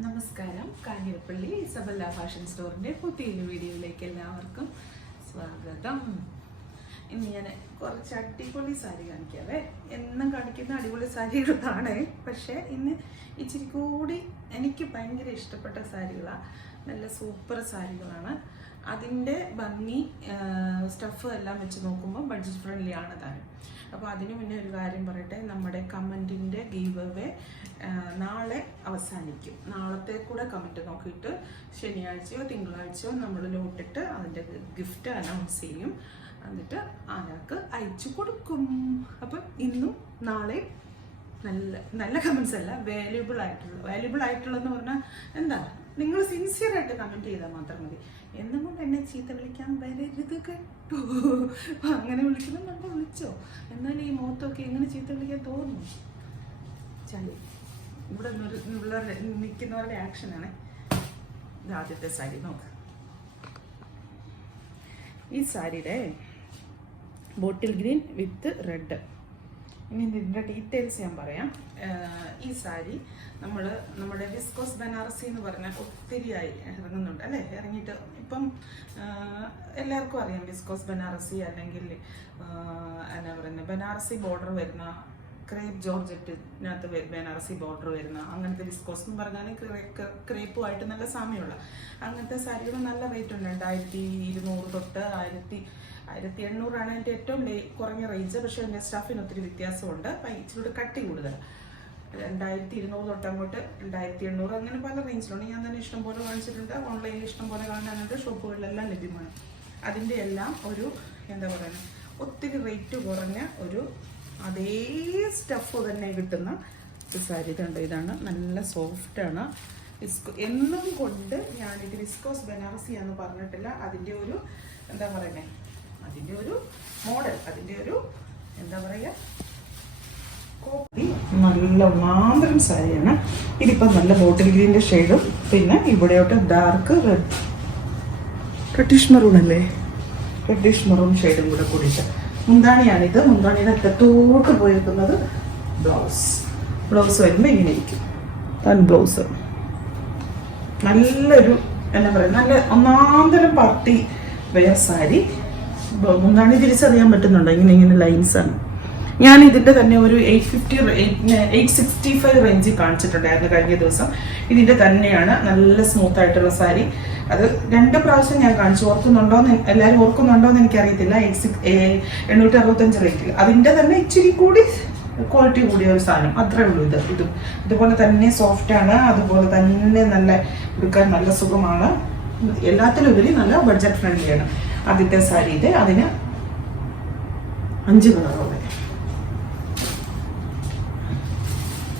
നമസ്കാരം. Kanjirappally Isabella fashion സ്റ്റോറിന്റെ പുതിയൊരു വീഡിയോയിലേക്ക് എല്ലാവർക്കും സ്വാഗതം. ഇന്ന് ഞാൻ കുറച്ച് അടിപൊളി സാരി കാണിക്കാവേ. എന്നും കാണിക്കുന്ന അടിപൊളി സാരികളാണ്. പക്ഷേ ഇന്ന് ഇച്ചിരി കൂടി എനിക്ക് ഭയങ്കര ഇഷ്ടപ്പെട്ട സാരികളാണ് നല്ല സൂപ്പർ സാരികളാണ്. അതിന്റെ ഭംഗി സ്റ്റഫ് എല്ലാം വെച്ച് നോക്കുമ്പോൾ ബഡ്ജറ്റ് ഫ്രണ്ട്ലി ആണ് താനും അപ്പോൾ അതിന് മുന്നേ ഒരു കാര്യം പറയട്ടെ നമ്മുടെ കമന്റിന്റെ ഗീവ് അവേ നാളെ അവസാനിക്കും. നാളത്തെ കൂടെ കമന്റ് നോക്കിയിട്ട് ശനിയാഴ്ചയോ തിങ്കളാഴ്ചയോ നമ്മൾ ലോട്ടിട്ട് അതിന്റെ ഗിഫ്റ്റ് അനൗൺസ് ചെയ്യും. എന്നിട്ട് ആരാൾക്ക് അയച്ചു കൊടുക്കും. അപ്പം ഇന്നും നാളെ നല്ല നല്ല കമൻസ് അല്ല വാല്യൂബിൾ ആയിട്ടുള്ള വാല്യൂബിൾ ആയിട്ടുള്ളതെന്ന് പറഞ്ഞാൽ എന്താ? നിങ്ങൾ സിൻസിയർ ആയിട്ട് കമന്റ് ചെയ്താൽ മാത്രം മതി. എന്നും കൊണ്ട് എന്നെ ചീത്ത വിളിക്കാൻ വരരുത് കേട്ടോ. അങ്ങനെ വിളിക്കണം നമ്മൾ വിളിച്ചോ. എന്നാൽ ഈ മുഖത്തൊക്കെ എങ്ങനെ ചീത്ത വിളിക്കാൻ തോന്നുന്നു ചളി ഇവിടെ ഉള്ളവരുടെ നിൽക്കുന്നവരുടെ ആക്ഷനാണ് ഇത് ആദ്യത്തെ സാരി നോക്ക്. ഈ സാരിയുടെ ബോട്ടിൽ ഗ്രീൻ വിത്ത് റെഡ് ഇനി ഇതിന്റെ ഡീറ്റെയിൽസ് ഞാൻ പറയാം. ഈ സാരി നമ്മൾ നമ്മുടെ വിസ്കോസ് ബനാറസി എന്ന് പറഞ്ഞാൽ ഒത്തിരിയായി ഇറങ്ങുന്നുണ്ട് അല്ലേ? ഇറങ്ങിയിട്ട് ഇപ്പം എല്ലാവർക്കും അറിയാം വിസ്കോസ് ബനാറസി അല്ലെങ്കിൽ എന്നാ പറയുന്നത് ബനാറസി ബോർഡർ വരുന്ന ക്രേപ്പ് ജോർജറ്റിനകത്ത് ബനാറസി ബോർഡർ വരുന്ന അങ്ങനത്തെ വിസ്കോസ് എന്ന് പറഞ്ഞാൽ ക്രേപ്പുമായിട്ട് നല്ല സാമ്യമുള്ള അങ്ങനത്തെ സാരികൾ നല്ല റേറ്റ് ഉണ്ട്. രണ്ടായിരത്തി ഇരുന്നൂറ് തൊട്ട് ആയിരത്തി ആയിരത്തി എണ്ണൂറാണ് അതിന്റെ ഏറ്റവും കുറഞ്ഞ റേഞ്ച് പക്ഷേ അതിന്റെ സ്റ്റാഫിന് ഒത്തിരി വ്യത്യാസമുണ്ട്. ഇച്ചിരി കട്ടി കൂടുതൽ രണ്ടായിരത്തി ഇരുന്നൂറ് തൊട്ട് അങ്ങോട്ട് രണ്ടായിരത്തി എണ്ണൂറ് അങ്ങനെ പല റേഞ്ചിലുണ്ട് ഞാൻ തന്നെ ഇഷ്ടംപോലെ കാണിച്ചിട്ടുണ്ട് ഓൺലൈനിൽ ഇഷ്ടംപോലെ കാണാനുണ്ട്. ഷോപ്പുകളിലെല്ലാം ലഭ്യമാണ്. അതിന്റെ എല്ലാം ഒരു എന്താ പറയുക ഒത്തിരി റേറ്റ് കുറഞ്ഞ ഒരു അതേ സ്റ്റഫ് തന്നെ കിട്ടുന്ന സാരി ഇതുണ്ട്. ഇതാണ് നല്ല സോഫ്റ്റാണ് വിസ്കോ എന്നും കൊണ്ട് ഞാനിത് വിസ്കോസ് ബനാറസി എന്ന് പറഞ്ഞിട്ടില്ല. അതിന്റെ ഒരു എന്താ പറയുന്നത് അതിന്റെ ഒരു മോഡൽ അതിന്റെ ഒരു എന്താ പറയുക നല്ല ഒന്നാന്തരം സാരിയാണ്. ഇതിപ്പം നല്ല ബോട്ടിൽ ഗ്രീന്റെ ഷെയ്ഡും പിന്നെ ഇവിടെയോട്ട് ഡാർക്ക് റെഡ് റെഡിഷ് മെറൂൺ അല്ലേ? റെഡിഷ് മെറൂൺ ഷെയ്ഡും കൂടെ കൂടിയിട്ട്. മുന്താണിയാണിത്. മുന്താണിയുടെ അറ്റത്തോട്ട് പോയിരിക്കുന്നത് ബ്ലൗസ് ബ്ലൗസ് വരുമ്പോൾ ഇങ്ങനെ ഇരിക്കും. തൻ ബ്ലൗസ് നല്ലൊരു എന്താ പറയുക നല്ല ഒന്നാന്തരം പാർട്ടി വെയർ സാരി. മുന്താണി തിരിച്ചറിയാൻ പറ്റുന്നുണ്ടോ? ഇങ്ങനെ ഇങ്ങനെ ലൈൻസ് ആണ്. ഞാൻ ഇതിന്റെ തന്നെ ഒരു eight fifty eight sixty five റേഞ്ചിൽ കാണിച്ചിട്ടുണ്ടായിരുന്നു കഴിഞ്ഞ ദിവസം. ഇതിന്റെ തന്നെയാണ് നല്ല സ്മൂത്ത് ആയിട്ടുള്ള സാരി. അത് രണ്ട് പ്രാവശ്യം ഞാൻ കാണിച്ചു. ഓർക്കുന്നുണ്ടോ എന്ന് എല്ലാവരും ഓർക്കുന്നുണ്ടോ എന്ന് എനിക്കറിയത്തില്ല. എയ്റ്റ് സിക്സ് എണ്ണൂറ്റി അറുപത്തഞ്ച് റേറ്റിൽ അതിന്റെ തന്നെ ഇച്ചിരി കൂടി ക്വാളിറ്റി കൂടിയ ഒരു സാധനം. അത്രേ ഉള്ളൂ ഇത്. ഇതും. ഇതുപോലെ തന്നെ സോഫ്റ്റ് ആണ്. അതുപോലെ തന്നെ നല്ല എടുക്കാൻ നല്ല സുഖമാണ്. എല്ലാത്തിലുപരി നല്ല ബഡ്ജറ്റ് ഫ്രണ്ട്ലിയാണ് ആദ്യത്തെ സാരി ഇത്. അതിന് അഞ്ച് കളറുള്ളത്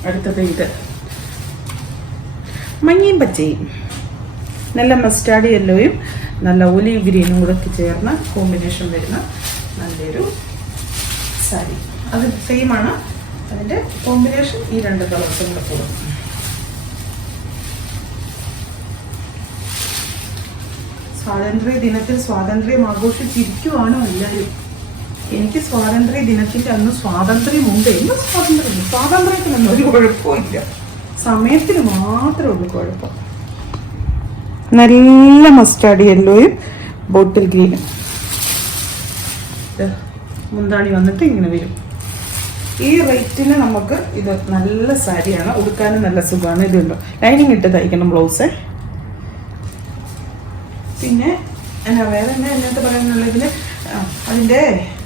അടുത്തത് ഇത്. മഞ്ഞയും പച്ചയും. നല്ല മസ്റ്റാർഡ് യെല്ലോയും നല്ല ഒലീവ് ഗ്രീനും കൂടെ ചേർന്ന കോമ്പിനേഷൻ വരുന്ന നല്ലൊരു സാരി. അത് സെയിം ആണ്. അതിന്റെ കോമ്പിനേഷൻ ഈ രണ്ട് കളേഴ്സും കൂടെ പോകും സ്വാതന്ത്ര്യ ദിനത്തിൽ സ്വാതന്ത്ര്യം ആഘോഷിച്ചിരിക്കുവാണോ എല്ലാവരും? എനിക്ക് സ്വാതന്ത്ര്യ ദിനത്തിന്റെ അന്ന് സ്വാതന്ത്ര്യമുണ്ട്. ഇന്ന് സ്വാതന്ത്ര്യം? സ്വാതന്ത്ര്യത്തിനൊന്നും ഒരു കുഴപ്പമില്ല സമയത്തിന് മാത്രമേ ഉള്ളൂ കുഴപ്പം. നല്ല മസ്റ്റാർഡ് യെല്ലോയും ബോട്ടിൽ ഗ്രീനും മുന്താണി വന്നിട്ട് ഇങ്ങനെ വരും. ഈ റേറ്റിന് നമുക്ക് ഇത് നല്ല സാരിയാണ്. ഉടുക്കാനും നല്ല സുഖമാണ്. ഇതുണ്ടോ ലൈനിങ് ഇട്ട് തയ്ക്കണം ബ്ലൗസ് പിന്നെ എന്നാ വേറെ എന്നാ അതിനകത്ത് പറയാനുള്ളതിന് അതിന്റെ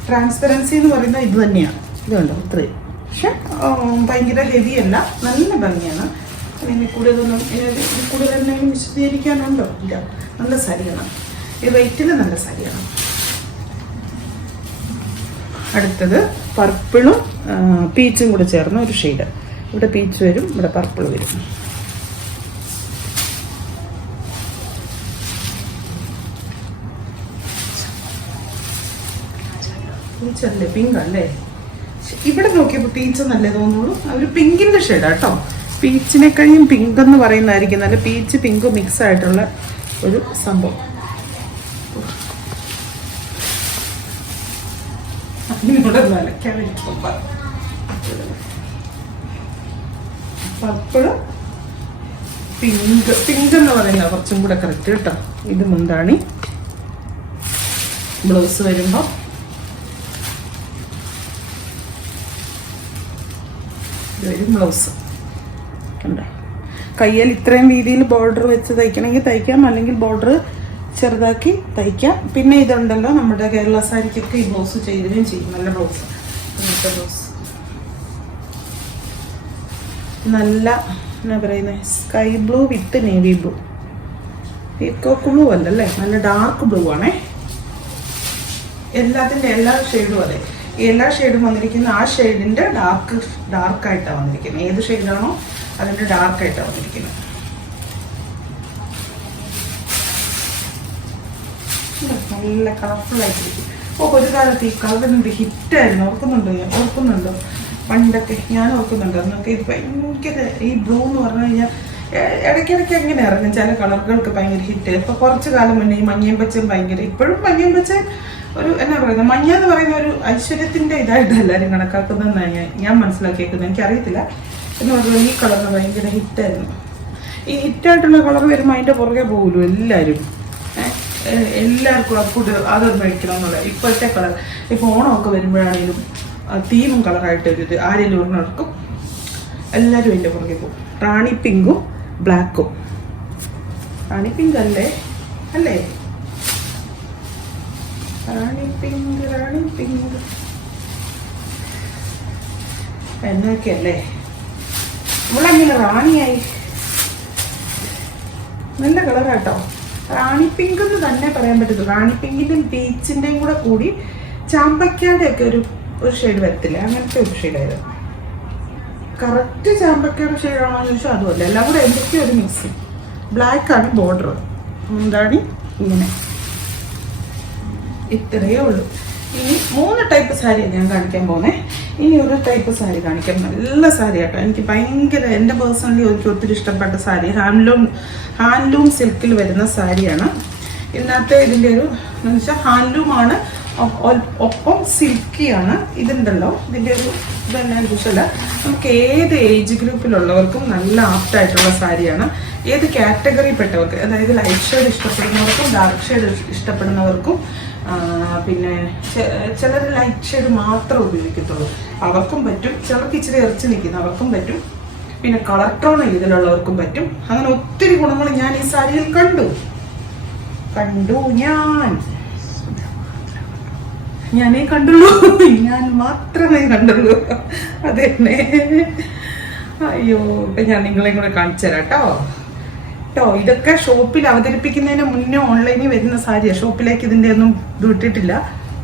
ട്രാൻസ്പെറൻസി എന്ന് പറയുന്നത് ഇത് തന്നെയാണ്. ഇതുണ്ടോ ഇത്രയും. പക്ഷെ ഭയങ്കര ഹെവി അല്ല. നല്ല ഭംഗിയാണ്. അതിന് കൂടുതലൊന്നും കൂടുതൽ എന്തെങ്കിലും വിശദീകരിക്കാനുണ്ടോ? ഇല്ല. നല്ല സാരിയാണ്. ഈ റേറ്റിൽ നല്ല സാരിയാണ്. അടുത്തത് പർപ്പിളും പീച്ചും കൂടെ ചേർന്ന ഒരു ഷെയ്ഡ് ഇവിടെ പീച്ച് വരും ഇവിടെ പർപ്പിൾ വരും. പീച്ചല്ലേ പിങ്ക് അല്ലേ? ഇവിടെ നോക്കിയപ്പോൾ പീച്ച് നല്ലേ തോന്നുള്ളൂ ഒരു പിങ്കിന്റെ ഷെയ്ഡാ കേട്ടോ പീച്ചിനെ പിങ്ക് എന്ന് പറയുന്നതായിരിക്കും. നല്ല പീച്ച് പിങ്ക് മിക്സ് ആയിട്ടുള്ള ഒരു സംഭവം. അതിനോട് പിങ്ക് പിങ്ക് എന്ന് പറയുന്ന കുറച്ചും കൂടെ കറക്റ്റ് കേട്ടോ. ഇത് മുന്താണി. ബ്ലൗസ് വരുമ്പോൾ ഇത് വരും ബ്ലൗസ് കണ്ടോ? കയ്യിൽ ഇത്രയും രീതിയിൽ ബോർഡർ വെച്ച് തയ്ക്കണമെങ്കിൽ തയ്ക്കാം. അല്ലെങ്കിൽ ബോർഡർ ചെറുതാക്കി തയ്ക്കാം. പിന്നെ ഇതുണ്ടല്ലോ നമ്മുടെ കേരള സാരിക്കൊക്കെ ഈ ബ്ലൗസ് ചെയ്യുകയും ചെയ്യും. നല്ല ബ്ലൗസ് ഇന്നത്തെ ബ്ലൗസ് നല്ല എന്നാ പറയുന്നത് sky blue with navy blue peacock blue അല്ലല്ലേ? നല്ല ഡാർക്ക് ബ്ലൂ ആണേ. എല്ലാത്തിന്റെ എല്ലാ ഷെയ്ഡും അതെ. എല്ലാ ഷെയ്ഡും വന്നിരിക്കുന്ന ആ ഷെയ്ഡിന്റെ ഡാർക്ക് ഡാർക്കായിട്ടാണ് വന്നിരിക്കുന്നത്. ഏത് ഷെയ്ഡാണോ അതിന്റെ ഡാർക്കായിട്ടാണ് വന്നിരിക്കുന്നത്. നല്ല കളർഫുൾ ആയിട്ടിരിക്കും. ഓ ഒരു കാലത്ത് ഈ കളറിനൊരു ഹിറ്റായിരുന്നു ഓർക്കുന്നുണ്ടോ? ഞാൻ ഓർക്കുന്നുണ്ടോ? പണ്ടൊക്കെ ഞാൻ ഓർക്കുന്നുണ്ട്? അന്നൊക്കെ ഇത് ഭയങ്കര ഈ ബ്ലൂ എന്ന് പറഞ്ഞു കഴിഞ്ഞാൽ ഇടയ്ക്കിടയ്ക്ക് എങ്ങനെ ഇറങ്ങും? ചില കളറുകൾക്ക് ഭയങ്കര ഹിറ്റ് ഇപ്പൊ കുറച്ച് കാലം മുന്നേ ഈ മഞ്ഞയും പച്ചയും ഭയങ്കര ഇപ്പോഴും മഞ്ഞയും പച്ച ഒരു എന്നാ പറയുന്നത് മഞ്ഞ എന്ന് പറയുന്ന ഒരു ഐശ്വര്യത്തിന്റെ ഇതായിട്ട് എല്ലാവരും കണക്കാക്കുന്നതെന്നാണ് ഞാൻ ഞാൻ മനസ്സിലാക്കിയേക്കുന്നത്. എനിക്കറിയത്തില്ല. എന്ന് പറഞ്ഞാൽ ഈ കളറിന് ഭയങ്കര ഹിറ്റായിരുന്നു ഈ ഹിറ്റായിട്ടുള്ള കളർ വരുമ്പോൾ അതിന്റെ പുറകെ പോകുമല്ലോ എല്ലാവരും എല്ലാവർക്കും ഫുഡ് അത് മേടിക്കണം എന്നുള്ള ഇപ്പോഴത്തെ കളർ ഇപ്പോൾ ഓണമൊക്കെ വരുമ്പോഴാണെങ്കിലും തീമും കളറായിട്ട് ഒരു ഇത് ആരെങ്കിലും ഒരെണ്ണം എല്ലാവരും അതിന്റെ പുറകെ പോകും. റാണി പിങ്കും ബ്ലാക്കും റാണി പിങ്ക് അല്ലേ അല്ലേ? Rani pink rani pink. എന്നൊക്കെയല്ലേ നമ്മളങ്ങനെ റാണിയായി? നല്ല കളർ കളറാട്ടോ. റാണി പിങ്ക് എന്ന് തന്നെ പറയാൻ പറ്റത്തുള്ളൂ റാണി പിങ്കിന്റെയും പീച്ചിന്റെയും കൂടെ കൂടി ചാമ്പക്കാടെ ഒക്കെ ഒരു ഒരു ഷെയ്ഡ് വരത്തില്ല? അങ്ങനത്തെ ഒരു ഷെയ്ഡായിരുന്നു കറക്റ്റ് ചാമ്പക്കയുടെ ഷെയ്ഡാണോ എന്ന് ചോദിച്ചാൽ അതുമല്ല. എല്ലാം കൂടെ എന്തൊക്കെയോ ഒരു മിക്സ് ബ്ലാക്ക് ആണ് ബോർഡർ എന്താണ്? ഇങ്ങനെ. ഇത്രയേ ഉള്ളൂ. ഇനി മൂന്ന് ടൈപ്പ് സാരിയാണ് ഞാൻ കാണിക്കാൻ പോകുന്നത് ഇനി ഒരു ടൈപ്പ് സാരി കാണിക്കാം. നല്ല സാരി കേട്ടോ എനിക്ക് ഭയങ്കര എന്റെ പേഴ്സണലി എനിക്ക് ഒത്തിരി ഇഷ്ടപ്പെട്ട സാരി ഹാൻഡ്ലൂം ഹാൻഡ്ലൂം സിൽക്കിൽ വരുന്ന സാരിയാണ് ഇന്നത്തെ ഇതിന്റെ ഒരു എന്ന് വെച്ചാൽ ഹാൻഡ്ലൂമാണ് ഒപ്പം സിൽക്കിയാണ് ഇതുണ്ടല്ലോ. ഇതിന്റെ ഒരു ഇതെന്നാന്ന് ചോദിച്ചാൽ നമുക്ക് ഏത് ഏജ് ഗ്രൂപ്പിലുള്ളവർക്കും നല്ല ആപ്റ്റായിട്ടുള്ള സാരിയാണ് ഏത് കാറ്റഗറിപ്പെട്ടവർക്ക് അതായത് ലൈറ്റ് ഷെയ്ഡ് ഇഷ്ടപ്പെടുന്നവർക്കും ഡാർക്ക് ഷെയ്ഡ് ഇഷ്ടപ്പെടുന്നവർക്കും പിന്നെ ചിലർ ലൈറ്റ് ഷെയ്ഡ് മാത്രം ഉപയോഗിക്കത്തുള്ളൂ. അവർക്കും പറ്റും. ചിലർക്ക് ഇച്ചിരി ഇറച്ചി നിൽക്കുന്ന അവർക്കും പറ്റും. പിന്നെ കളർ ടോൺ ഇതിലുള്ളവർക്കും പറ്റും. അങ്ങനെ ഒത്തിരി ഗുണങ്ങൾ ഞാൻ ഈ സാരിയിൽ കണ്ടു. കണ്ടു ഞാൻ. ഞാനേ കണ്ടുള്ളൂ. ഞാൻ മാത്രമേ കണ്ടുള്ളൂ. അതെന്നെ അയ്യോ ഇപ്പൊ ഞാൻ നിങ്ങളെയും കൂടെ കാണിച്ചു തരാം കേട്ടോ. കേട്ടോ. ഇതൊക്കെ ഷോപ്പിൽ അവതരിപ്പിക്കുന്നതിന് മുന്നേ ഓൺലൈനിൽ വരുന്ന സാരിയാണ് ഷോപ്പിലേക്ക് ഇതിന്റെ ഒന്നും ഇത് ഇട്ടിട്ടില്ല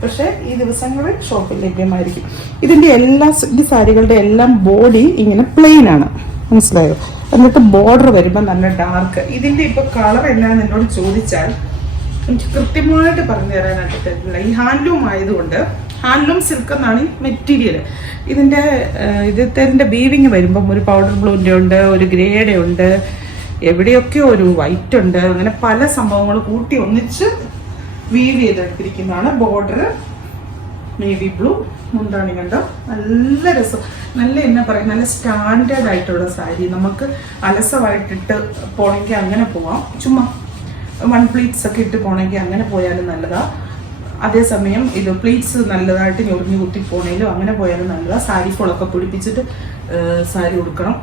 പക്ഷെ ഈ ദിവസങ്ങളിൽ ഷോപ്പിൽ ലഭ്യമായിരിക്കും. ഇതിന്റെ എല്ലാ ഈ സാരികളുടെ എല്ലാം ബോഡി ഇങ്ങനെ പ്ലെയിൻ ആണ്. മനസ്സിലായോ? എന്നിട്ട് ബോർഡർ വരുമ്പോൾ നല്ല ഡാർക്ക് ഇതിന്റെ ഇപ്പോൾ കളർ എല്ലാം എന്നോട് ചോദിച്ചാൽ എനിക്ക് കൃത്യമായിട്ട് പറഞ്ഞു തരാനായിട്ട് തരുന്നില്ല ഈ ഹാൻഡ്ലൂം ആയതുകൊണ്ട് ഹാൻഡ്ലൂം സിൽക്ക് എന്നാണ് ഈ മെറ്റീരിയൽ ഇതിന്റെ ഇതിന്റെ ബീവിങ് വരുമ്പം ഒരു പൗഡർ ബ്ലൂന്റെ ഉണ്ട് ഒരു ഗ്രേയുടെ ഉണ്ട് എവിടെയൊക്കെ ഒരു വൈറ്റ് ഉണ്ട് അങ്ങനെ പല സംഭവങ്ങൾ കൂട്ടി ഒന്നിച്ച് വീവ് ചെയ്തെടുത്തിരിക്കുന്നതാണ്. ബോർഡർ നേവി ബ്ലൂ മുണ്ടാണി കണ്ടോ? നല്ല രസം. നല്ല എന്നാ പറയും നല്ല സ്റ്റാൻഡേർഡ് ആയിട്ടുള്ള സാരി. നമുക്ക് അലസമായിട്ടിട്ട് പോണെങ്കിൽ അങ്ങനെ പോവാം. ചുമ്മാ വൺ പ്ലീറ്റ്സ് ഒക്കെ ഇട്ട് പോണെങ്കിൽ അങ്ങനെ പോയാലും നല്ലതാ. അതേസമയം ഇത് പ്ലീറ്റ്സ് നല്ലതായിട്ട് ഞൊറിഞ്ഞ് കുത്തി പോണേലും അങ്ങനെ പോയാലും നല്ലതാ. സാരി ഫോളൊക്കെ പിടിപ്പിച്ചിട്ട് സാരി ഉടുക്കണം.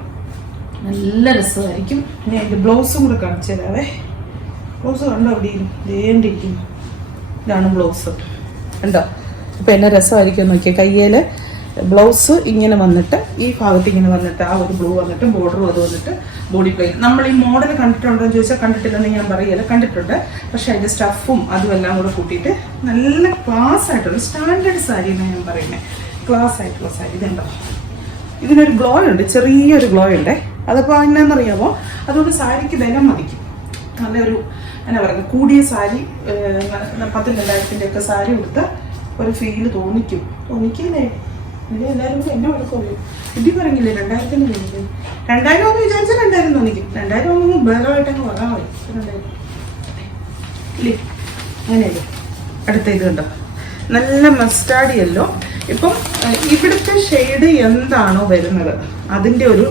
നല്ല രസമായിരിക്കും. ഇനി അതിന്റെ ബ്ലൗസും കൂടെ കാണിച്ചു തരാവേ. ബ്ലൗസ് കണ്ടോ അവിടെ വേണ്ടിയിരിക്കുന്നു ഇതാണ് ബ്ലൗസ്. കണ്ടോ? അപ്പോൾ എന്നെ രസമായിരിക്കും നോക്കിയാൽ കയ്യിൽ ബ്ലൗസ് ഇങ്ങനെ വന്നിട്ട് ഈ ഭാഗത്ത് ഇങ്ങനെ വന്നിട്ട് ആ ഒരു ബ്ലൂ വന്നിട്ട് ബോർഡറും അത് വന്നിട്ട് ബോഡി പ്ലെയിൻ. നമ്മൾ ഈ മോഡൽ കണ്ടിട്ടുണ്ടോ എന്ന് ചോദിച്ചാൽ കണ്ടിട്ടില്ലെന്ന് ഞാൻ പറയല കണ്ടിട്ടുണ്ട്. പക്ഷേ അതിന്റെ സ്റ്റഫും അതും എല്ലാം കൂടെ കൂട്ടിയിട്ട് നല്ല ക്ലാസ് ആയിട്ടുള്ള സ്റ്റാൻഡേർഡ് സാരി എന്നാണ് ഞാൻ പറയുന്നത് ക്ലാസ് ആയിട്ടുള്ള സാരി. ഇതുണ്ടോ ഇതിനൊരു ഗ്ലോ ഉണ്ട്. ചെറിയൊരു ഗ്ലോ ഉണ്ട്. അതപ്പോൾ എന്നാണെന്നറിയാമോ അതുകൊണ്ട് സാരിക്ക് ബലം മതിക്കും. നല്ലൊരു എന്നാ പറയുക കൂടിയ സാരി പത്ത് രണ്ടായിരത്തിന്റെ ഒക്കെ സാരി കൊടുത്ത ഒരു ഫീൽ തോന്നിക്കും. തോന്നിക്കില്ലേ? ഇല്ല എല്ലാവരും എന്നെ വിളിക്കുള്ളൂ ഇടി പറഞ്ഞില്ലേ രണ്ടായിരത്തിന് തോന്നിക്കും രണ്ടായിരം ഒന്ന് വിചാരിച്ചാൽ രണ്ടായിരം തോന്നിക്കും. രണ്ടായിരം ഒന്ന് ബലമായിട്ടങ്ങ് പറയാൻ മതി. രണ്ടായിരം. ഇല്ലേ? അങ്ങനെയല്ലേ? കണ്ടോ? നല്ല മസ്റ്റാർഡ് യെല്ലോ ഇപ്പം ഇവിടുത്തെ ഷെയ്ഡ് എന്താണോ വരുന്നത്? അതിന്റെ ഒരു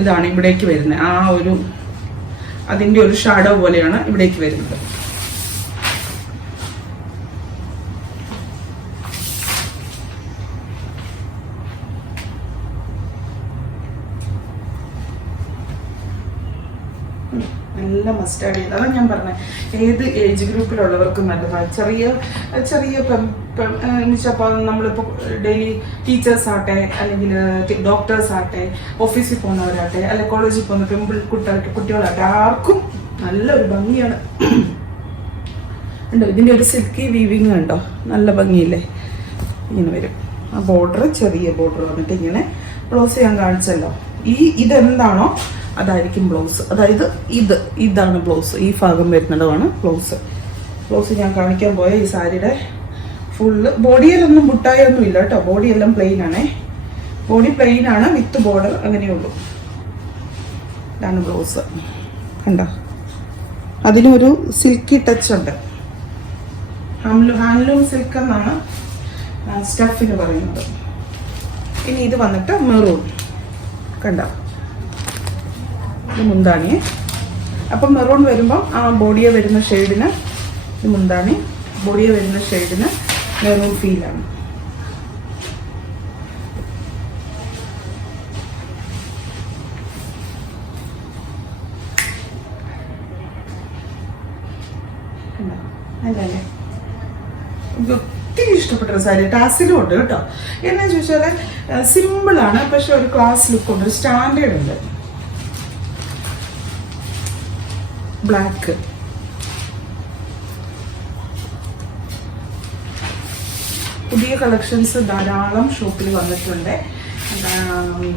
ഇതാണ് ഇവിടേക്ക് വരുന്നത്. ആ ഒരു അതിന്റെ ഒരു ഷാഡോ പോലെയാണ് ഇവിടേക്ക് വരുന്നത്. നല്ല മസ്റ്റാർഡ് ചെയ്ത് അതാണ് ഞാൻ പറഞ്ഞത് ഏത് ഏജ് ഗ്രൂപ്പിലുള്ളവർക്കും നല്ലതാണ് ചെറിയ ചെറിയ എന്നുവെച്ചപ്പോൾ നമ്മളിപ്പോൾ ഡെയിലി ടീച്ചേഴ്സ് ആട്ടെ അല്ലെങ്കിൽ ഡോക്ടേഴ്സ് ആട്ടെ ഓഫീസിൽ പോകുന്നവരാട്ടെ അല്ലെങ്കിൽ കോളേജിൽ പോകുന്ന പെമ്പിൾ കുട്ടികൾക്ക് കുട്ടികളാട്ടെ ആർക്കും നല്ലൊരു ഭംഗിയാണ്. ഉണ്ടോ ഇതിന്റെ ഒരു സിൽക്കി വീവിങ് ഉണ്ടോ നല്ല ഭംഗിയില്ലേ? ഇങ്ങനെ വരും. ആ ബോർഡർ ചെറിയ ബോർഡർ വന്നിട്ട് ഇങ്ങനെ ക്ലോസ് ചെയ്യാൻ കാണിച്ചല്ലോ. ഈ ഇതെന്താണോ? അതായിരിക്കും ബ്ലൗസ്. അതായത് ഇത് ഇതാണ് ബ്ലൗസ്. ഈ ഭാഗം വരുന്നതാണ് ബ്ലൗസ്. ബ്ലൗസ് ഞാൻ കാണിക്കാൻ പോയ ഈ സാരിയുടെ ഫുള്ള് ബോഡിയിലൊന്നും മുട്ടായൊന്നും ഇല്ല കേട്ടോ. ബോഡിയെല്ലാം പ്ലെയിൻ ആണേ. ബോഡി പ്ലെയിൻ ആണ് വിത്ത് ബോർഡർ അങ്ങനെയുള്ളൂ ഇതാണ് ബ്ലൗസ്. കണ്ടോ? അതിനൊരു സിൽക്കി ടച്ച് ഉണ്ട്. ഹാൻഡ്ലൂം ഹാൻഡ്ലൂം സിൽക്ക് എന്നാണ് സ്റ്റഫിന് പറയുന്നത്. ഇനി ഇത് വന്നിട്ട് മെറൂൺ കണ്ടോ? ഇത് മുന്താണി. അപ്പം മെറൂൺ വരുമ്പോൾ ആ ബോഡിയെ വരുന്ന ഷെയ്ഡിന് ഇത് മുന്താണി. ബോഡിയെ വരുന്ന ഷെയ്ഡിന് മെറൂൺ ഫീലാണ്? ഒത്തിരി ഇഷ്ടപ്പെട്ട ഒരു സാരി. ടാസിലും ഉണ്ട് കേട്ടോ. എന്നാ ചോദിച്ചാൽ സിമ്പിളാണ് പക്ഷെ ഒരു ക്ലാസ് ലുക്ക് ഉണ്ട്. സ്റ്റാൻഡേർഡ് ഉണ്ട്. ബ്ലാക്ക് പുതിയ കളക്ഷൻസ് ധാരാളം ഷോപ്പിൽ വന്നിട്ടുണ്ട്.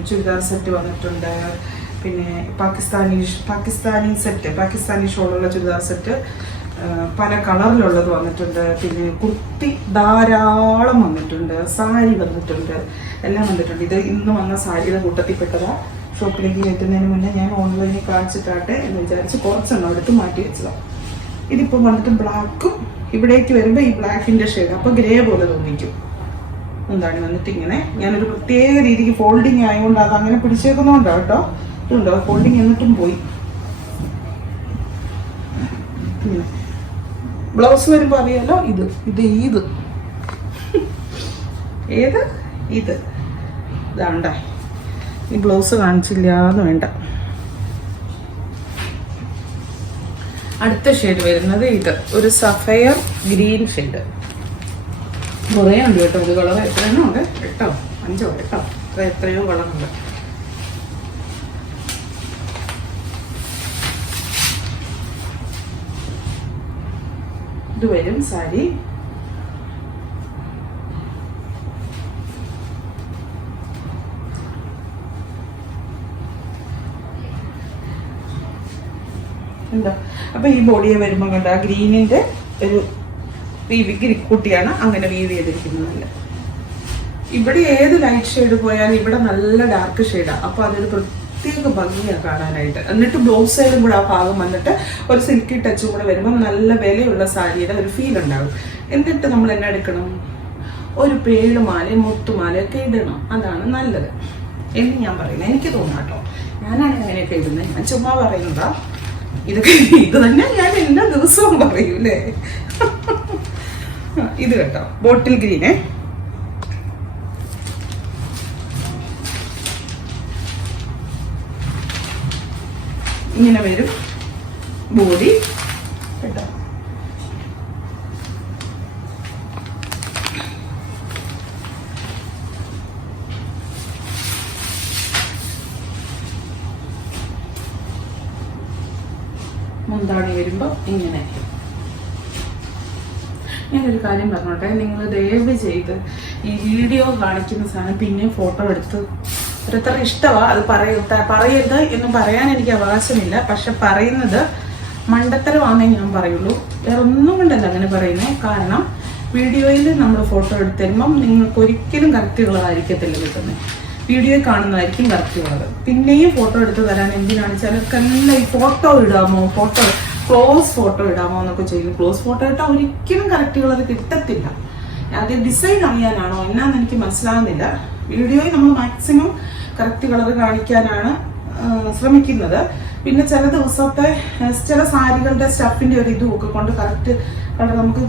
ചുരിദാർ സെറ്റ് വന്നിട്ടുണ്ട്. പിന്നെ പാകിസ്ഥാനി പാകിസ്ഥാനി സെറ്റ് പാകിസ്ഥാനി ഷോളുള്ള ചുരിദാർ സെറ്റ് പല കളറിലുള്ളത് വന്നിട്ടുണ്ട്. പിന്നെ കുർത്തി ധാരാളം വന്നിട്ടുണ്ട്. സാരി വന്നിട്ടുണ്ട്. എല്ലാം വന്നിട്ടുണ്ട്. ഇത് ഇന്ന് വന്ന സാരിയുടെ കൂട്ടത്തിൽപ്പെട്ടതാ. ഷോപ്പിലേക്ക് കയറ്റുന്നതിന് മുന്നേ ഞാൻ ഓൺലൈനിൽ കാണിച്ചിട്ടാട്ടെ എന്ന് വിചാരിച്ച് കുറച്ചെണ്ണം എടുത്ത് മാറ്റി വെച്ചതാണ് ഇതിപ്പോൾ വന്നിട്ട് ബ്ലാക്കും ഇവിടേക്ക് വരുമ്പോൾ ഈ ബ്ലാക്കിന്റെ ഷെയ്ഡ് അപ്പോൾ ഗ്രേ പോലെ തോന്നിക്കും. എന്താണ് വന്നിട്ട് ഇങ്ങനെ? ഞാനൊരു പ്രത്യേക രീതിക്ക് ഫോൾഡിങ് ആയതുകൊണ്ട് അത് അങ്ങനെ പിടിച്ചേക്കുന്നതുകൊണ്ടോ കേട്ടോ. ഇതുണ്ടോ? ഫോൾഡിങ് എന്നിട്ടും പോയി. ബ്ലൗസ് വരുമ്പോൾ അറിയാലോ ഇത്. ഇത് ഇത്. ഏത്? ഇത്. ഇതാണ്ടേ. ഈ ബ്ലൗസ് കാണിച്ചില്ല എന്ന് വേണ്ട. അടുത്ത ഷെയ്ഡ് വരുന്നത് ഇത്. ഒരു സഫയർ ഗ്രീൻ ഷെയ്ഡ്. കുറേ ഉണ്ട് കേട്ടോ. ഇത് കളർ എത്രയെണ്ണം ഉണ്ട്? എട്ടോ. അഞ്ചോ എട്ടോ. അത്ര എത്രയോ കളറുണ്ട്. ഇത് വരും സാരി. എന്താ അപ്പൊ ഈ ബോഡിയെ വരുമ്പോൾ കണ്ട ഗ്രീനിന്റെ ഒരു വീവി കുട്ടിയാണ് അങ്ങനെ വീവ് ചെയ്തിരിക്കുന്നത് ഇവിടെ ഏത് ലൈറ്റ് ഷെയ്ഡ് പോയാലും ഇവിടെ നല്ല ഡാർക്ക് ഷെയ്ഡാണ് അപ്പൊ അതൊരു പ്രത്യേക ഭംഗിയാണ് കാണാനായിട്ട്. എന്നിട്ട് ബ്ലൗസ് സൈഡും കൂടെ ആ ഭാഗം വന്നിട്ട് ഒരു സിൽക്കി ടച്ചും കൂടെ വരുമ്പോൾ നല്ല വിലയുള്ള സാരിയുടെ ഒരു ഫീൽ ഉണ്ടാകും. എന്നിട്ട് നമ്മൾ എന്നാ എടുക്കണം? ഒരു പേളുമാലയും മുത്തുമാലയൊക്കെ ഇടണം. അതാണ് നല്ലത്. എന്ന് ഞാൻ പറയുന്നത്. എനിക്ക് തോന്നാട്ടോ. ഞാനാണ് അങ്ങനെയൊക്കെ ഇടുന്നത്. ഞാൻ ചുമ്മാ പറയുന്നതാ. ഇതൊക്കെ ഇത് തന്നെ ഞാൻ എല്ലാ ദിവസവും പറയൂലേ? ഇത് കേട്ടോ ബോട്ടിൽ ഗ്രീനെ ഇങ്ങനെ വരും. ബോഡി. വരുമ്പോൾ ഇങ്ങനെ. ഞാനൊരു കാര്യം പറഞ്ഞോട്ടെ? നിങ്ങൾ ദയവ് ചെയ്ത് ഈ വീഡിയോ കാണിക്കുന്ന സാധനം പിന്നെ ഫോട്ടോ എടുത്ത് ഓരോരുത്തർ ഇഷ്ടമാണ് അത് പറയ പറയരുത് എന്ന് പറയാൻ എനിക്ക് അവകാശമില്ല. പക്ഷെ പറയുന്നത് മണ്ടത്തരമാണെന്നേ ഞാൻ പറയുള്ളൂ. വേറെ ഒന്നും കൊണ്ടല്ല അങ്ങനെ പറയുന്നത് കാരണം വീഡിയോയിൽ നമ്മൾ ഫോട്ടോ എടുത്ത് തരുമ്പം നിങ്ങൾക്ക് ഒരിക്കലും കറക്റ്റ് ഉള്ളതായിരിക്കത്തില്ല കിട്ടുന്നത് വീഡിയോയിൽ കാണുന്നതായിരിക്കും കറക്റ്റ് ഉള്ളത് പിന്നെയും ഫോട്ടോ എടുത്ത് തരാൻ എന്തിനാണെന്ന് വെച്ചാൽ ഈ ഫോട്ടോ ഇടാമോ? ഫോട്ടോ ക്ലോസ് ഫോട്ടോ ഇടാമോ എന്നൊക്കെ ചോദിക്കും. ക്ലോസ് ഫോട്ടോ ഇട്ടാൽ ഒരിക്കലും കറക്റ്റുകളത് കിട്ടത്തില്ല. അത് ഡിസൈൻ അറിയാനാണോ എന്നാന്ന് എനിക്ക് മനസ്സിലാകുന്നില്ല വീഡിയോയിൽ നമ്മൾ മാക്സിമം കറക്റ്റ് കളർ കാണിക്കാനാണ് ശ്രമിക്കുന്നത്. പിന്നെ ചില ദിവസത്തെ ചില സാരികളുടെ സ്റ്റഫിന്റെ ഒരു ഇതും ഒക്കെ കൊണ്ട് കറക്റ്റ് കളർ നമുക്ക്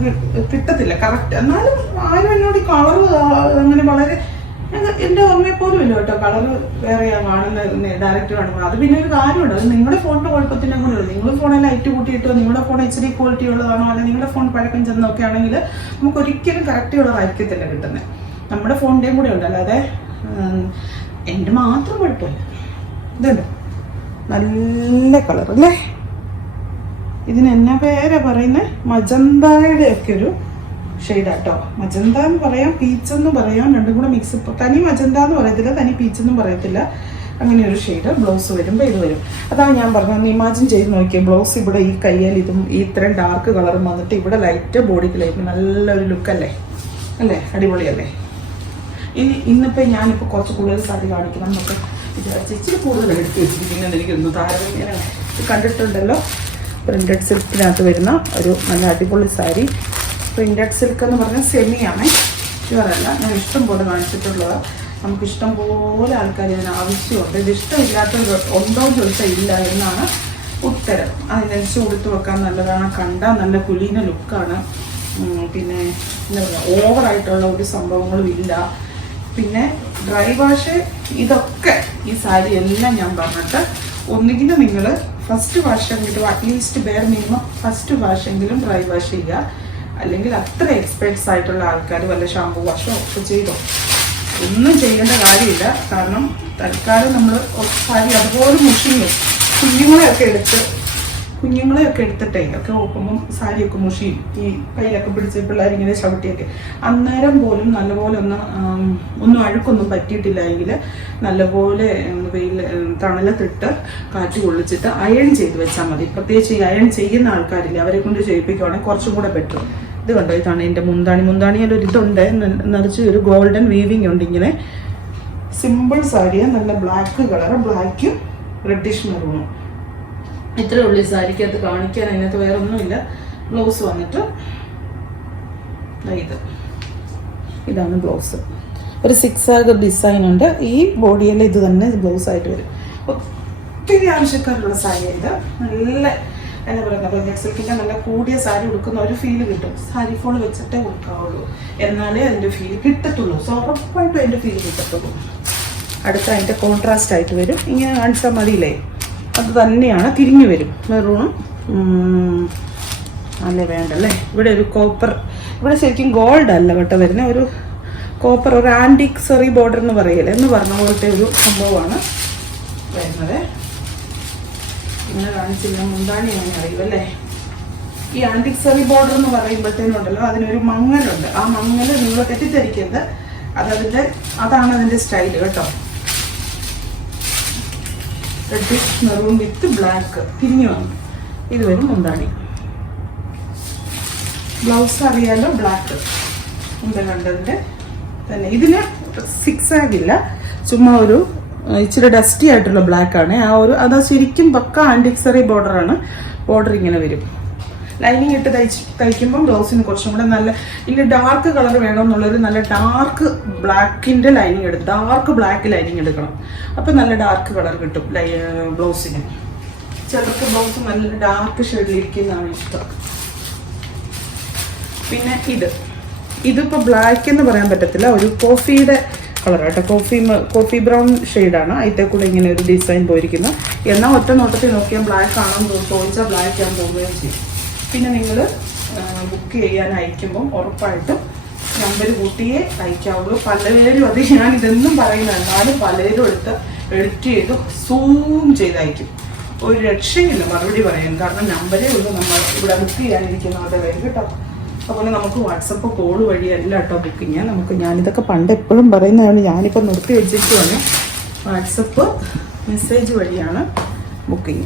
കിട്ടത്തില്ല. കറക്റ്റ് എന്നാലും ആരും എന്നോട് ഈ കളർ അങ്ങനെ വളരെ എന്റെ ഓർമ്മയെ പോലും ഇല്ല കേട്ടോ. കളർ വേറെയാ കാണുന്ന ഡയറക്റ്റ് കാണുമ്പോൾ അത് പിന്നെ ഒരു കാര്യമുണ്ട്. അത് നിങ്ങളുടെ ഫോണിന്റെ കുഴപ്പത്തിന് അങ്ങനെയുള്ളൂ നിങ്ങളുടെ ഫോണിൽ ലൈറ്റ് കൂട്ടിയിട്ടോ നിങ്ങളുടെ ഫോൺ എച്ച് ഡി ക്വാളിറ്റി ഉള്ളതാണോ അല്ലെങ്കിൽ നിങ്ങളുടെ ഫോൺ പഴക്കം ചെന്നൊക്കെ ആണെങ്കിൽ നമുക്ക് ഒരിക്കലും കറക്റ്റ് കളർ ആയിരിക്കത്തില്ല കിട്ടുന്നത് നമ്മുടെ ഫോണിന്റെയും കൂടെ ഉണ്ട്. അല്ലാതെ എന്റെ മാത്രം കുഴപ്പമില്ല. ഇതുണ്ട്. നല്ല കളർ അല്ലേ? ഇതിന് എന്നാ പേരാ പറയുന്നത് മജന്തയുടെ ഒക്കെ ഒരു ഷെയ്ഡാട്ടോ മജന്ത എന്ന് പറയാം പീച്ച് എന്ന് പറയാം രണ്ടും കൂടെ മിക്സ് തനി മജന്ത എന്ന് പറയത്തില്ല തനി പീച്ച് എന്നും പറയത്തില്ല. അങ്ങനെ ഒരു ഷെയ്ഡ് ബ്ലൗസ് വരുമ്പോൾ ഇത് വരും. അതാണ് ഞാൻ പറഞ്ഞത്. ഇമാജിൻ ചെയ്ത് നോക്കിയാൽ ബ്ലൗസ് ഇവിടെ ഈ കയ്യാൽ ഇതും ഈ ഇത്രയും ഡാർക്ക് കളറും വന്നിട്ട് ഇവിടെ ലൈറ്റ് ബോഡിക്ക് ലൈറ്റ് നല്ലൊരു ലുക്കല്ലേ അല്ലേ? അടിപൊളിയല്ലേ? ഇനി ഇന്നിപ്പോൾ ഞാനിപ്പോൾ കുറച്ച് കൂടുതൽ സാരി കാണിക്കണം എന്നൊക്കെ വിചാരിച്ച് ഇച്ചിരി കൂടുതൽ എടുത്ത് വെച്ചിരിക്കുന്നത് എനിക്കൊന്ന് താരതമ്യം കണ്ടിട്ടുണ്ടല്ലോ? പ്രിന്റഡ് സിൽക്കിനകത്ത് വരുന്ന ഒരു നല്ല അടിപൊളി സാരി. പ്രിന്റഡ് സിൽക്ക് എന്ന് പറഞ്ഞാൽ സെമിയാണ് ഷുവറല്ല ഞാൻ ഇഷ്ടം പോലെ കാണിച്ചിട്ടുള്ളത്. നമുക്ക് ഇഷ്ടം പോലെ ആൾക്കാർ ഇതിന് ആവശ്യമുണ്ട്. ഇത് ഇഷ്ടമില്ലാത്തത് ഉണ്ടോ എന്ന് ചോദിച്ചാൽ ഇല്ല എന്നാണ് ഉത്തരം. അതിനനുസരിച്ച് കൊടുത്ത് വെക്കാൻ നല്ലതാണ്. കണ്ടാൽ നല്ല കുലീന ലുക്കാണ്. പിന്നെ എന്താ പറയുക ഓവറായിട്ടുള്ള ഒരു സംഭവങ്ങളും ഇല്ല. പിന്നെ ഡ്രൈ വാഷ് ഇതൊക്കെ ഈ സാരി എല്ലാം ഞാൻ പറഞ്ഞിട്ട് ഒന്നുകിൽ നിങ്ങൾ first wash വാഷെങ്കിലും at least bare minimum first വാഷെങ്കിലും dry wash ചെയ്യുക. അല്ലെങ്കിൽ അത്ര എക്സ്പെർട്സ് ആയിട്ടുള്ള ആൾക്കാർ വല്ല ഷാമ്പു വാഷോ ഒക്കെ ചെയ്തോ? ഒന്നും ചെയ്യേണ്ട കാര്യമില്ല. കാരണം തൽക്കാലം നമ്മൾ സാരി അതുപോലെ മുഷിഞ്ഞു കുഞ്ഞുങ്ങളെയൊക്കെ എടുത്ത് കുഞ്ഞുങ്ങളെയൊക്കെ എടുത്തിട്ടേ ഒക്കെ നോക്കുമ്പം സാരിയൊക്കെ മുഷിയും. ഈ കയ്യിലൊക്കെ പിടിച്ച് പിള്ളേരിങ്ങനെ ചവിട്ടിയൊക്കെ. അന്നേരം പോലും നല്ലപോലെ ഒന്ന് ഒന്നും അഴുക്കൊന്നും പറ്റിയിട്ടില്ല എങ്കിൽ നല്ലപോലെ വെയിൽ തണലത്തിട്ട് കാറ്റ് കൊള്ളിച്ചിട്ട് അയൺ ചെയ്ത് വെച്ചാൽ മതി. പ്രത്യേകിച്ച് ഈ അയൺ ചെയ്യുന്ന ആൾക്കാരില്ലേ അവരെ കൊണ്ട് ചെയ്യിപ്പിക്കുവാണെങ്കിൽ കുറച്ചും കൂടെ ബെറ്റർ ഇത് കണ്ടോ? ഇതാണ് എന്റെ മുന്താണി. മുന്താണിയിൽ ഒരു ഇതുണ്ട് നിറച്ച് ഒരു ഗോൾഡൻ വീവിംഗ് ഉണ്ട് ഇങ്ങനെ. സിമ്പിൾ സാരിയാണ് നല്ല ബ്ലാക്ക് കളർ ബ്ലാക്കും റെഡിഷ് മെറൂണും ഇത്രേ ഉള്ളൂ ഈ സാരിക്ക് അത് കാണിക്കാൻ. അതിനകത്ത് വേറെ ഒന്നുമില്ല ബ്ലൗസ് വന്നിട്ട് ഇത്. ഇതാണ് ബ്ലൗസ് ഒരു സിക്സ് ആഗ് ഡിസൈൻ ഉണ്ട്. ഈ ബോഡിയിൽ ഇത് തന്നെ ബ്ലൗസ് ആയിട്ട് വരും. ഒത്തിരി ആവശ്യക്കാരുള്ള സാരി ഇത്. നല്ല എന്താ പറയുന്നത്? അപ്പോൾ സിൽക്കിന്റെ നല്ല കൂടിയ സാരി ഉടുക്കുന്ന ഒരു ഫീൽ കിട്ടും. സാരി ഫോൾ വെച്ചിട്ടേ ഉടുക്കാവുള്ളൂ. എന്നാലേ അതിന്റെ ഫീൽ കിട്ടത്തുള്ളൂ. സോ ഉറപ്പായിട്ടും അതിന്റെ ഫീൽ കിട്ടത്തുള്ളൂ. അടുത്ത അതിന്റെ കോൺട്രാസ്റ്റ് ആയിട്ട് വരും. ഇങ്ങനെ കാണിച്ചാൽ മതിയില്ലേ? അത് തന്നെയാണ് തിരിഞ്ഞു വരും. മെറൂണും അല്ലേ വേണ്ടല്ലേ? ഇവിടെ ഒരു കോപ്പർ ഇവിടെ ശരിക്കും ഗോൾഡ് അല്ല കേട്ടോ വരുന്ന. ഒരു കോപ്പർ ഒരു ആന്റിക് സെറി ബോർഡർ എന്ന് പറയല്ലേ? എന്ന് പറഞ്ഞ പോലത്തെ ഒരു സംഭവമാണ് വരുന്നത്. ഇങ്ങനെ കാണിച്ചില്ല? മുന്താണി അങ്ങനെ അറിയുമല്ലേ ഈ ആന്റിക് സെറി ബോർഡർ എന്ന് പറയുമ്പോഴത്തേനുണ്ടല്ലോ അതിനൊരു മങ്ങലുണ്ട്. ആ മങ്ങൽ നിങ്ങൾ തെറ്റിദ്ധരിക്കരുത്. അതതിന്റെ അതാണ് അതിന്റെ സ്റ്റൈൽ കേട്ടോ. റെഡിഷ് മെറൂൺ വിത്ത് ബ്ലാക്ക് തിരിഞ്ഞു വന്നു. ഇത് വരും മുന്താണി. ബ്ലൗസ് അറിയാലോ ബ്ലാക്ക് മുമ്പേ കണ്ടതിന്റെ തന്നെ. ഇതിന് സിക്സ് ആകില്ല ചുമ്മാ ഒരു ഇച്ചിരി ഡസ്റ്റി ആയിട്ടുള്ള ബ്ലാക്ക് ആണ്. ആ ഒരു അത് ശരിക്കും പക്ക ആന്റിക്സറി ബോർഡറാണ് ബോർഡർ ഇങ്ങനെ വരും. ലൈനിങ് ഇട്ട് തയ്ച്ച് തയ്ക്കുമ്പോൾ ബ്ലൗസിന് കുറച്ചും കൂടെ നല്ല ഇനി ഡാർക്ക് കളർ വേണമെന്നുള്ളൊരു നല്ല ഡാർക്ക് ബ്ലാക്കിന്റെ ലൈനിങ് എടുക്കും ഡാർക്ക് ബ്ലാക്ക് ലൈനിങ് എടുക്കണം. അപ്പം നല്ല ഡാർക്ക് കളർ കിട്ടും ലൈ ബ്ലൗസിന് ചിലർക്ക് ബ്ലൗസ് നല്ല ഡാർക്ക് ഷെയ്ഡിലിരിക്കുന്നതാണ് ഇഷ്ടം. പിന്നെ ഇത്. ഇതിപ്പോൾ ബ്ലാക്ക് എന്ന് പറയാൻ പറ്റത്തില്ല. ഒരു കോഫിയുടെ കളർ കേട്ടോ കോഫി കോഫി ബ്രൗൺ ഷെയ്ഡാണ്. അതിന്റെ കൂടെ ഇങ്ങനെ ഒരു ഡിസൈൻ പോയിരിക്കുന്നു. എന്നാൽ ഒറ്റ നോട്ടത്തിൽ നോക്കിയാൽ ബ്ലാക്ക് ആണെന്ന് ചോദിച്ചാൽ ബ്ലാക്ക് ആണെന്ന് തോന്നുകയും ചെയ്യും. പിന്നെ നിങ്ങൾ ബുക്ക് ചെയ്യാൻ അയക്കുമ്പം ഉറപ്പായിട്ടും നമ്പർ കൂട്ടിയേ അയക്കാവുള്ളൂ. പലരും അത് ഞാൻ ഇതെന്നും പറയുന്നത് എന്നാലും പലരും എടുത്ത് എഡിറ്റ് ചെയ്ത് സൂം ചെയ്ത് അയക്കും. ഒരു രക്ഷയില്ല മറുപടി പറയാൻ. കാരണം നമ്പരേ ഒന്ന് നമ്മൾ ഇവിടെ ബുക്ക് ചെയ്യാനിരിക്കുന്നവരുടെ പേര് കേട്ടോ. അതുപോലെ നമുക്ക് വാട്സപ്പ് കോൾ വഴി വഴിയല്ല കേട്ടോ ബുക്കിങ്. നമുക്ക് ഞാനിതൊക്കെ പണ്ട് എപ്പോഴും പറയുന്നതാണ് ഞാനിപ്പോൾ നിർത്തി വെച്ചിട്ടുമാണ് വാട്സപ്പ് മെസ്സേജ് വഴിയാണ് ബുക്കിങ്.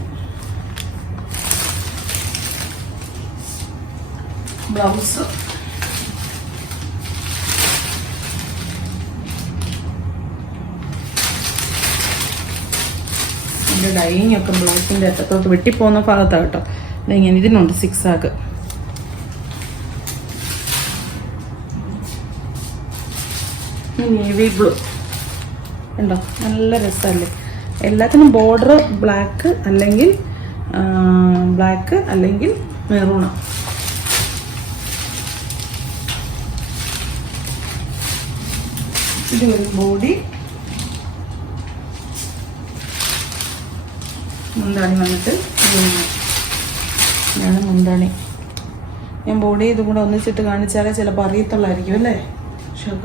ബ്ലൗസ്. എന്റെ ഡൈയിങ് ഒക്കെ ബ്ലൗസിന്റെ അറ്റത്തോട്ട് വെട്ടിപ്പോകുന്ന ഭാഗത്താണ് കേട്ടോ. ഇതിങ്ങനെ ഇതിനുണ്ട് സിക്സ് നേവി ബ്ലൂ ഉണ്ടോ നല്ല രസമല്ലേ? എല്ലാത്തിനും ബോർഡർ ബ്ലാക്ക് അല്ലെങ്കിൽ ബ്ലാക്ക് അല്ലെങ്കിൽ മെറൂണ ഇത് ഒരു ബോഡി മുന്താണി വന്നിട്ട്. ഇതാണ് മുന്താണി. ഞാൻ ബോഡി ഇതും കൂടെ ഒന്നിച്ചിട്ട് കാണിച്ചാലേ ചിലപ്പോൾ അറിയത്തുള്ളായിരിക്കും അല്ലേ?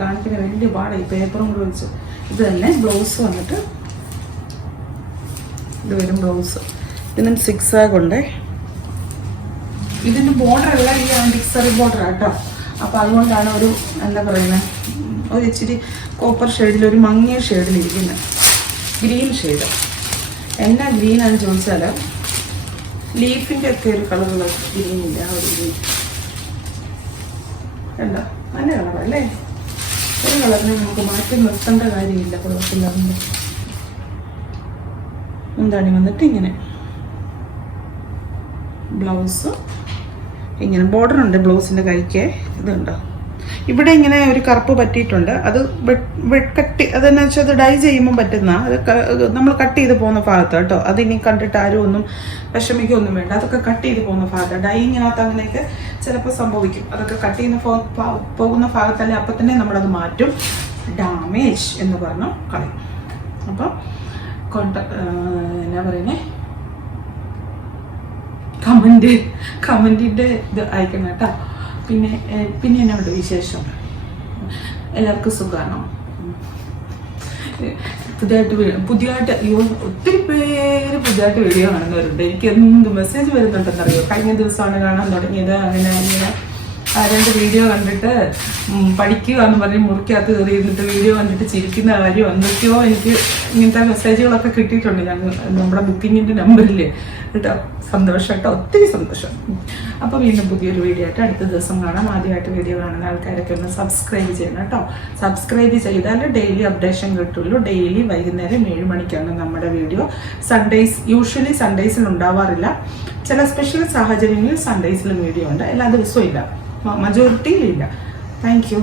കാണിക്കുന്ന വലിയ പാടായി പേപ്പറും കൂടെ വെച്ച്. ഇത് തന്നെ ബ്ലൗസ് വന്നിട്ട് ഇത് വരും ബ്ലൗസ് ഇതിനും സിക്സ് ആഗ് ഉണ്ടേ. ഇതിന്റെ ബോർഡർ അല്ല ഈ ആന്റിക്സറി ബോർഡർ കേട്ടോ. അപ്പോൾ അതുകൊണ്ടാണ് ഒരു എന്താ പറയുന്നത് ഒരു ഇച്ചിരി കോപ്പർ ഷെയ്ഡിൽ ഒരു മങ്ങിയ ഷെയ്ഡിലിരിക്കുന്നത് ഗ്രീൻ ഷെയ്ഡ് എന്നാ ഗ്രീൻ ആണെന്ന് ചോദിച്ചാൽ ലീഫിന്റെ ഒക്കെ ഒരു കളറുള്ള ഗ്രീനില്ല ആ ഒരു ഗ്രീൻ കണ്ടോ? നല്ല കളറല്ലേ ഒരു കളറിനെ നമുക്ക് മാറ്റി നിർത്തേണ്ട കാര്യമില്ല കുഴപ്പമില്ലാതെ എന്താണ് വന്നിട്ട് ഇങ്ങനെ? ബ്ലൗസ്. ഇങ്ങനെ ബോർഡർ ഉണ്ട് ബ്ലൗസിന്റെ കൈക്ക്. ഇതുണ്ടോ? ഇവിടെ ഇങ്ങനെ ഒരു കറുപ്പ് പറ്റിയിട്ടുണ്ട്. അത് കട്ട് അതെന്ന് വെച്ചാൽ അത് ഡൈ ചെയ്യുമ്പോൾ പറ്റുന്ന അത് നമ്മൾ കട്ട് ചെയ്ത് പോകുന്ന ഭാഗത്ത് കേട്ടോ. അത് ഇനി കണ്ടിട്ട് ആരും ഒന്നും വിഷമിക്കൊന്നും വേണ്ട. അതൊക്കെ കട്ട് ചെയ്ത് പോകുന്ന ഭാഗത്ത് ഡൈയിങ്ങിനകത്ത് അങ്ങനെയൊക്കെ ചിലപ്പോൾ സംഭവിക്കും. അതൊക്കെ കട്ട് ചെയ്യുന്ന പോകുന്ന ഭാഗത്തല്ലേ അപ്പം തന്നെ നമ്മളത് മാറ്റും. ഡാമേജ് എന്ന് പറഞ്ഞു കളയും. അപ്പം കോണ്ട എന്നാ പറയുന്നേ? കമന്റ് കമന്റിന്റെ ഇത് അയക്കണം കേട്ടോ. പിന്നെ പിന്നെ എന്നെ ഉണ്ട് വിശേഷം? എല്ലാവർക്കും സുഖമാണോ പുതിയതായിട്ട് പുതിയതായിട്ട് അയ്യോ ഒത്തിരി പേര് പുതിയതായിട്ട് വീഡിയോ കാണുന്നവരുണ്ട്. എനിക്ക് എന്ത് മെസ്സേജ് വരുന്നുണ്ടെന്നറിയോ? കഴിഞ്ഞ ദിവസമാണ് കാണാൻ തുടങ്ങിയത്. അങ്ങനെ അങ്ങനെ. ആ രണ്ട് വീഡിയോ കണ്ടിട്ട് പഠിക്കുക എന്ന് പറഞ്ഞ് മുറിക്കകത്ത് കയറി ഇരുന്നിട്ട് വീഡിയോ കണ്ടിട്ട് ചിരിക്കുന്ന കാര്യം എന്തൊക്കെയോ എനിക്ക് ഇങ്ങനത്തെ മെസ്സേജുകളൊക്കെ കിട്ടിയിട്ടുണ്ട്. ഞങ്ങൾ നമ്മുടെ ബുക്കിങ്ങിന്റെ നമ്പറിൽ കേട്ടോ? സന്തോഷം കേട്ടോ? ഒത്തിരി സന്തോഷം. അപ്പോൾ വീണ്ടും പുതിയൊരു വീഡിയോ ആയിട്ട് അടുത്ത ദിവസം കാണാം. ആദ്യമായിട്ട് വീഡിയോ കാണുന്ന ആൾക്കാരൊക്കെ ഒന്ന് സബ്സ്ക്രൈബ് ചെയ്യണം കേട്ടോ. സബ്സ്ക്രൈബ് ചെയ്താൽ ഡെയിലി അപ്ഡേഷൻ കിട്ടുള്ളൂ. ഡെയിലി വൈകുന്നേരം ഏഴ് മണിക്കാണ് നമ്മുടെ വീഡിയോ സൺഡേസ് യൂഷ്വലി സൺഡേസിൽ ഉണ്ടാവാറില്ല. ചില സ്പെഷ്യൽ സാഹചര്യങ്ങളിൽ സൺഡേസിലും വീഡിയോ ഉണ്ട്. എല്ലാ ദിവസവും ഇല്ല. മജോറിറ്റിയിൽ ഇല്ല. Thank you